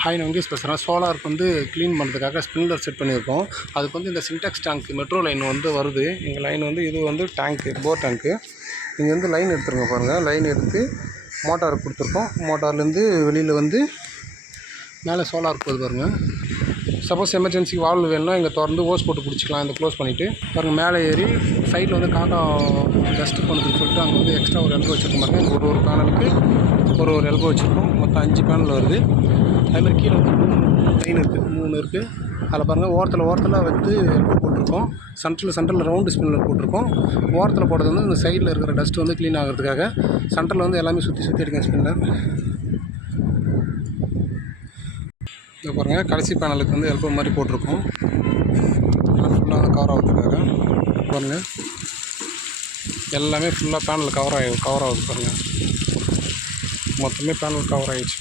Hi, நான் வெங்கேஷ் பேசுகிறேன். சோலாருக்கு வந்து க்ளீன் பண்ணுறதுக்காக ஸ்ப்ரிங்க்லர் செட் பண்ணியிருக்கோம். அதுக்கு வந்து இந்த சின்டெக்ஸ் டேங்க் மெட்ரோ லைன் வந்து வருது. எங்கள் லைன் வந்து இது வந்து டேங்க்கு, போர் டேங்க்கு. நீங்கள் வந்து லைன் எடுத்துருங்க பாருங்கள். லைன் எடுத்து மோட்டார் கொடுத்துருக்கோம். மோட்டார்லேருந்து வெளியில் வந்து மேலே சோலார் போகுது பாருங்கள். சப்போஸ் எமர்ஜென்சி வால்வு வேணும்னா இங்கே திறந்து ஓஸ் போட்டு பிடிச்சிக்கலாம். இந்த க்ளோஸ் பண்ணிவிட்டு பாருங்கள். மேலே ஏறி சைடில் வந்து காக்கா டஸ்ட்டு பண்ணுறதுன்னு சொல்லிட்டு அங்கே வந்து எக்ஸ்ட்ரா ஒரு எல்போ வச்சுருக்கோம் பாருங்கள். ஒரு பேனலுக்கு ஒரு எல்போ வச்சுருக்கோம். மொத்தம் 5 பேனல் வருது. அதுமாதிரி கீழே வந்து 3 இருக்குது. அதில் பாருங்கள் ஓரத்தில் வந்து எல்போ போட்டிருக்கோம். சென்டரில் ரவுண்டு ஸ்பின்னர் போட்டிருக்கோம். ஓரத்தில் போடுறது வந்து இந்த சைடில் இருக்கிற டஸ்ட்டு வந்து க்ளீன் ஆகிறதுக்காக. சென்டரில் வந்து எல்லாமே சுற்றி எடுக்கேன் ஸ்பின்னர். இதை பாருங்கள், கடைசி பேனலுக்கு வந்து எல்போ மாதிரி போட்டிருக்கோம். ஃபுல்லாக வந்து கவர் ஆகுறதுக்காக பாருங்கள். எல்லாமே ஃபுல்லாக பேனல் கவர் ஆகுது பாருங்கள். மொத்தமே பேனல் கவர் ஆகிடுச்சு.